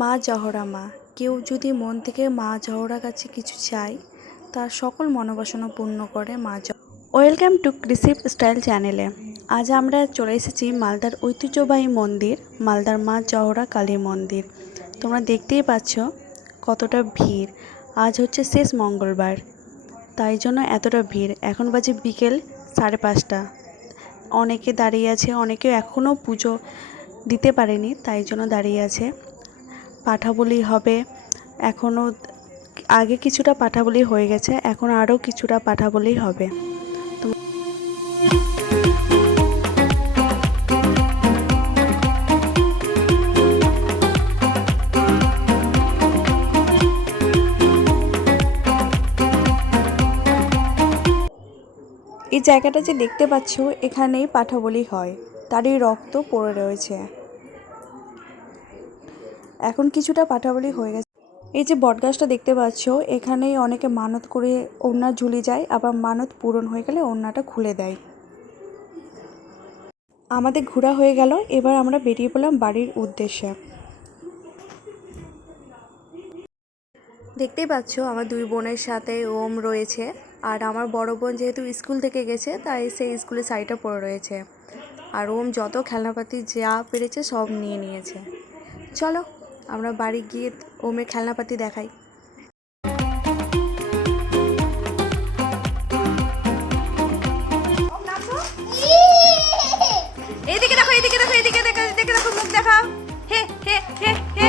মা জহরা মা। কেউ যদি মন থেকে মা জহরার কাছে কিছু চায়, তার সকল মনোবাসনা পূর্ণ করে মা ওয়েলকাম টু কৃষিপ স্টাইল চ্যানেলে আজ আমরা চলে এসেছি মালদার ঐতিহ্যবাহী মন্দির, মালদার মা জহরা কালী মন্দির। তোমরা দেখতেই পাচ্ছ কতটা ভিড়। আজ হচ্ছে শেষ মঙ্গলবার। তাই জন্য এতটা ভিড়। এখন বাজে বিকেল সাড়ে পাঁচটা। অনেকে দাঁড়িয়ে আছে অনেকে এখনও পুজো দিতে পারেনি, তাই জন্য দাঁড়িয়ে আছে। পাঠা বলি হবে। এখনও আগে কিছুটা পাঠা বলি হয়ে গেছে, এখন আরও কিছুটা পাঠা বলি হবে। এই জায়গাটা যে দেখতে পাচ্ছ, এখানেই পাঠা বলি হয়। তারই রক্ত পড়ে রয়েছে। এখন কিছুটা পাঠাবলি হয়ে গেছে। এই যে বটগাছটা দেখতে পাচ্ছ, এখানেই অনেকে মানত করে ওড়না ঝুলি যায়, আবার মানত পূরণ হয়ে গেলে ওড়নাটা খুলে দেয়। আমাদের ঘোরা হয়ে গেল, এবার আমরা বেরিয়ে পড়লাম বাড়ির উদ্দেশ্যে। দেখতেই পাচ্ছ, আমার দুই বোনের সাথে ওম রয়েছে, আর আমার বড় বোন যেহেতু স্কুল থেকে গেছে, তাই সেই স্কুলের শাড়িটা পরে রয়েছে। আর ওম যত খেলনাপাতি যা পেরেছে সব নিয়ে নিয়েছে। চলো আমরা বাড়ি গিয়ে ওমের খেলনাপাতি দেখাই। এইদিকে দেখো এদিকে দেখো এদিকে দেখো এদিকে দেখো মুখ দেখাও। হে হে। হে হে।